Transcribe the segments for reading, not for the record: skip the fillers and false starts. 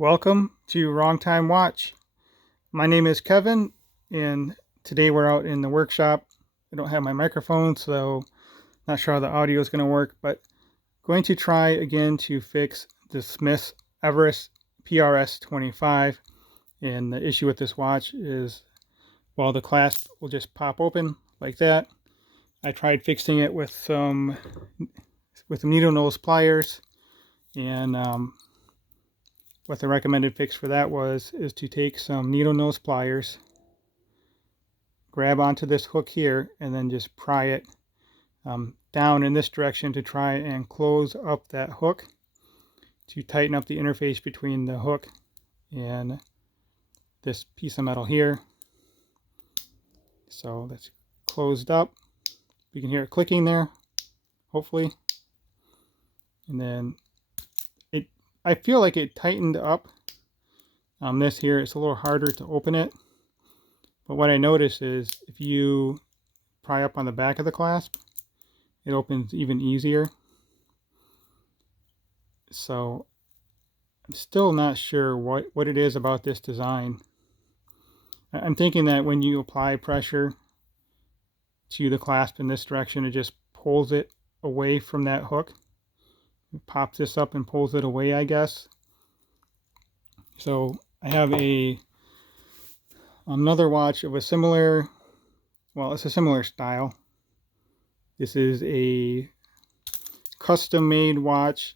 Welcome to Wrong Time Watch. My name is Kevin, and today we're out in the workshop. I don't have my microphone, so not sure how the audio is going to work, but going to try again to fix the Smith's Everest PRS-25. And the issue with this watch is, well, the clasp will just pop open like that. I tried fixing it with some needle nose pliers, and what the recommended fix for that is to take some needle nose pliers, grab onto this hook here, and then just pry it down in this direction to try and close up that hook to tighten up the interface between the hook and this piece of metal here. So that's closed up. You can hear it clicking there, hopefully. And then I feel like it tightened up. This here, it's a little harder to open it. But what I noticed is if you pry up on the back of the clasp, it opens even easier. So I'm still not sure what it is about this design. I'm thinking that when you apply pressure to the clasp in this direction, it just pulls it away from that hook. It pops this up and pulls it away, I guess. So I have another watch of a similar, well, it's a similar style. This is a custom made watch.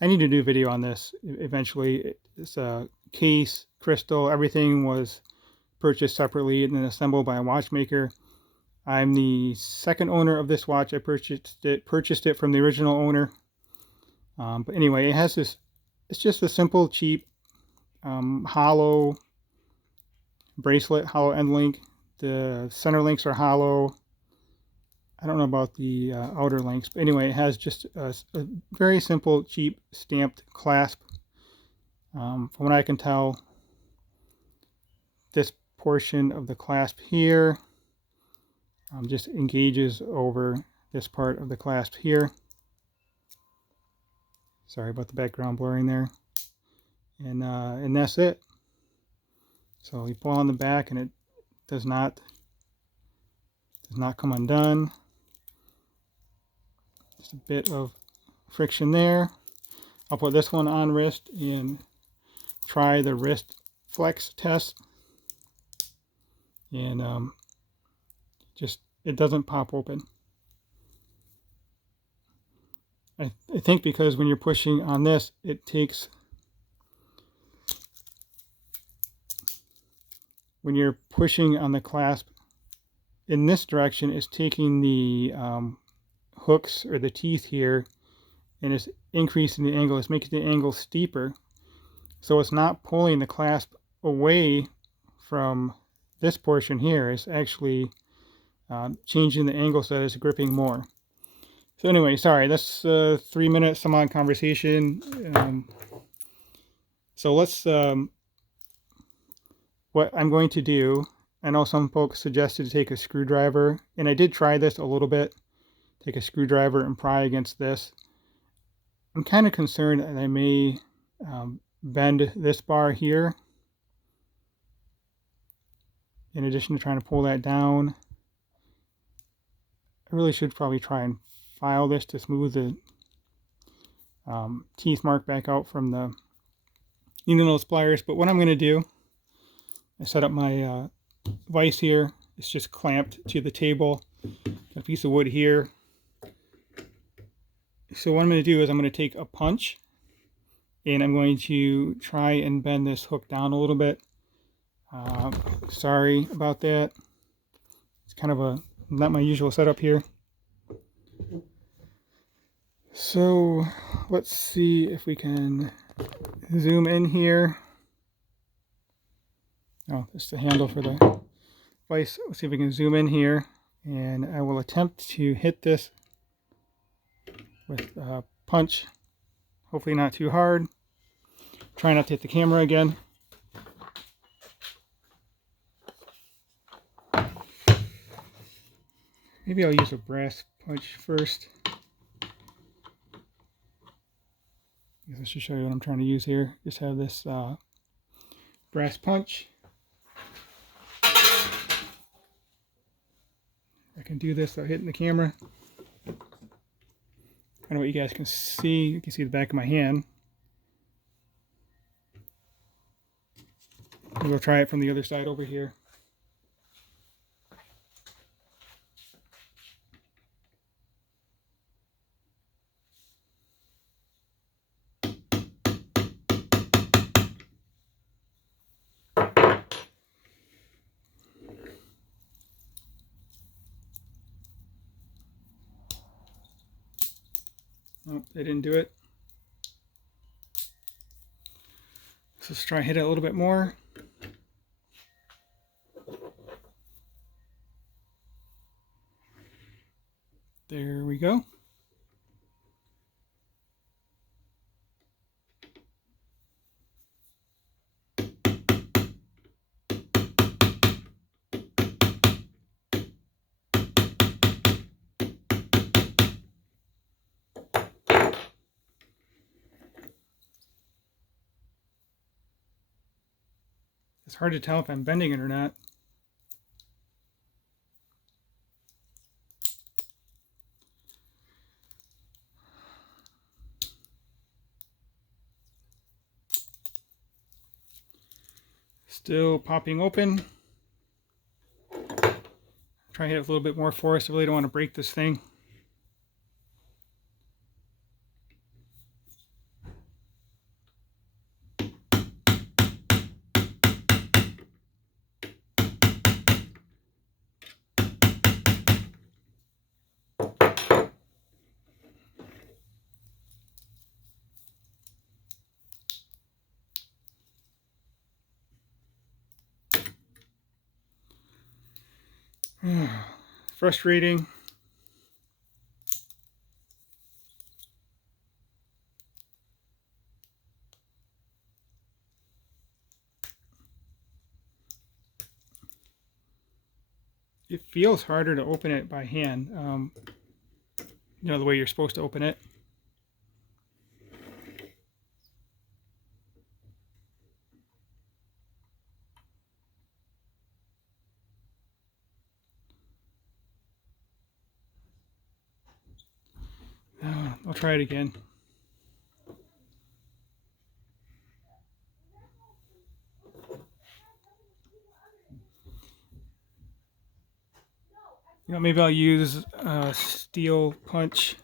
I need to do a video on this eventually. It's a case, crystal, everything was purchased separately and then assembled by a watchmaker. I'm the second owner of this watch. I purchased it from the original owner. But anyway, it has this, it's just a simple, cheap, hollow bracelet, hollow end link. The center links are hollow. I don't know about the outer links, but anyway, it has just a very simple, cheap, stamped clasp. From what I can tell, this portion of the clasp here just engages over this part of the clasp here. Sorry about the background blurring there. And that's it. So you pull on the back and it does not come undone. Just a bit of friction there. I'll put this one on wrist and try the wrist flex test. And just, it doesn't pop open. I think because when you're pushing on this, it takes, when you're pushing on the clasp in this direction, it's taking the hooks or the teeth here and it's increasing the angle. It's making the angle steeper. So it's not pulling the clasp away from this portion here. It's actually changing the angle so that it's gripping more. So anyway, sorry, that's 3 minutes some odd conversation. So let's, what I'm going to do, I know some folks suggested to take a screwdriver, and I did try this a little bit. Take a screwdriver and pry against this. I'm kind of concerned that I may bend this bar here in addition to trying to pull that down. I really should probably try and file this to smooth the teeth mark back out from the needle nose pliers. But what I'm going to do, I set up my vise here. It's just clamped to the table. Got a piece of wood here. So what I'm going to do is I'm going to take a punch and I'm going to try and bend this hook down a little bit. Sorry about that. It's kind of not my usual setup here. So let's see if we can zoom in here. Oh, that's the handle for the vise. Let's see if we can zoom in here, and I will attempt to hit this with a punch. Hopefully not too hard. Try not to hit the camera again. Maybe I'll use a brass punch first. I guess I should show you what I'm trying to use here. Just have this brass punch. I can do this without hitting the camera. I don't know what you guys can see. You can see the back of my hand. We'll try it from the other side over here. Oh, they didn't do it. So let's try and hit it a little bit more. There we go. It's hard to tell if I'm bending it or not. Still popping open. Try and hit it a little bit more force. I really don't want to break this thing. Frustrating. It feels harder to open it by hand. You know, the way you're supposed to open it. I'll try it again. You know, maybe I'll use a steel punch.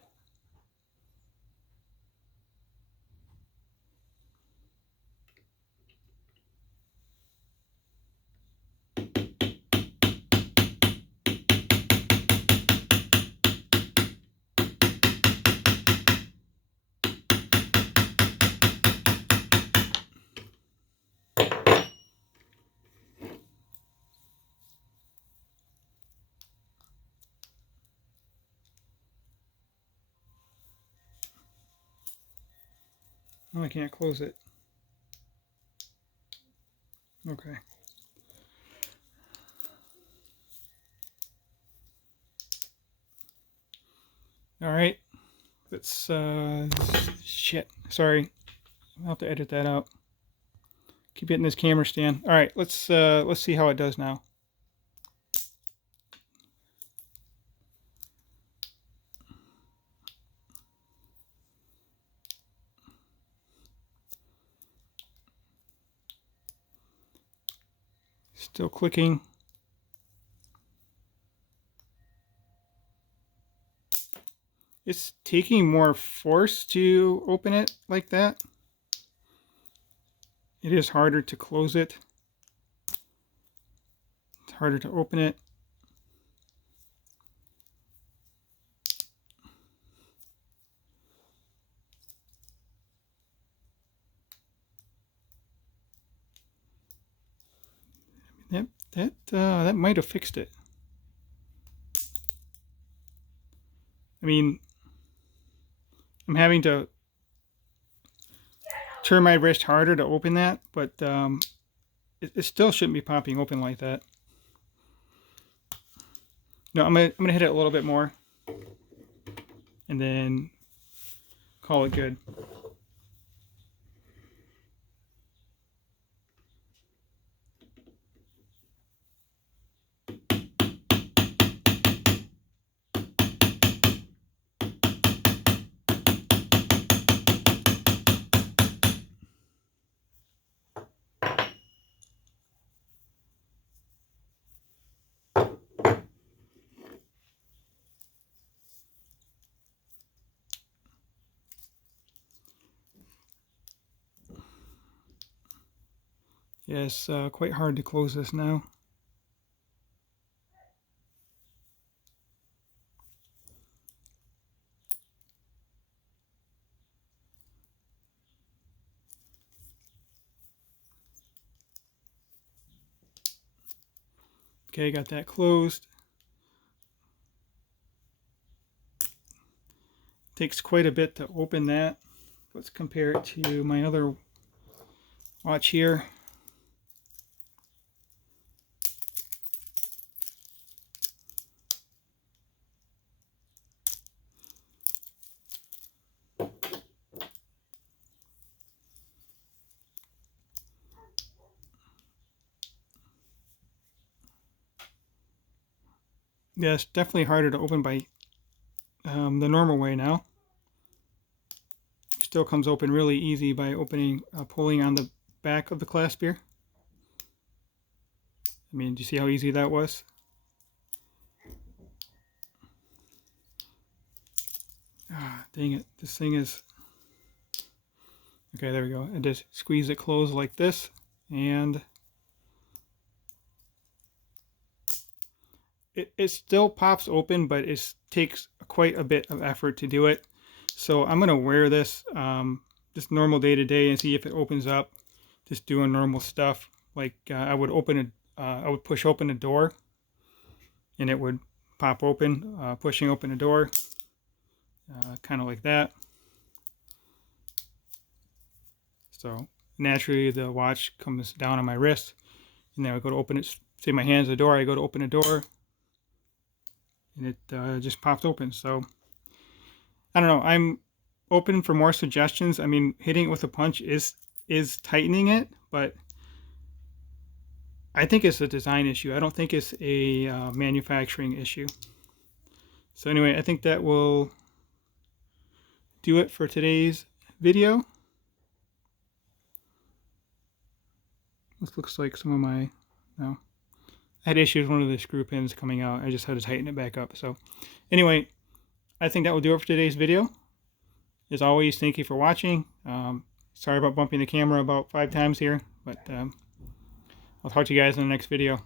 Oh, I can't close it. Okay. All right. Let's shit. Sorry. I'll have to edit that out. Keep hitting this camera stand. All right, let's see how it does now. Still clicking. It's taking more force to open it like that. It is harder to close it. It's harder to open it. That might have fixed it. I mean, I'm having to turn my wrist harder to open that, but it still shouldn't be popping open like that. No, I'm gonna hit it a little bit more, and then call it good. Yeah, it's quite hard to close this now. Okay, got that closed. Takes quite a bit to open that. Let's compare it to my other watch here. Yeah, it's definitely harder to open by the normal way now. Still comes open really easy by opening, pulling on the back of the clasp here. I mean, do you see how easy that was? Ah, dang it, this thing is... Okay, there we go. I just squeeze it closed like this, and it still pops open, but it takes quite a bit of effort to do it. So I'm gonna wear this just normal day to day and see if it opens up. Just doing normal stuff, like I would I would push open a door, and it would pop open, pushing open a door, kind of like that. So naturally the watch comes down on my wrist, and then I go to open it. Say my hand's the door, I go to open a door, and it just popped open. So I don't know. I'm open for more suggestions. I mean, hitting it with a punch is tightening it, but I think it's a design issue. I don't think it's a manufacturing issue. So anyway, I think that will do it for today's video. This looks like some of my, no. I had issues with one of the screw pins coming out. I just had to tighten it back up. So anyway, I think that will do it for today's video. As always, thank you for watching. Sorry about bumping the camera about 5 times here, but I'll talk to you guys in the next video.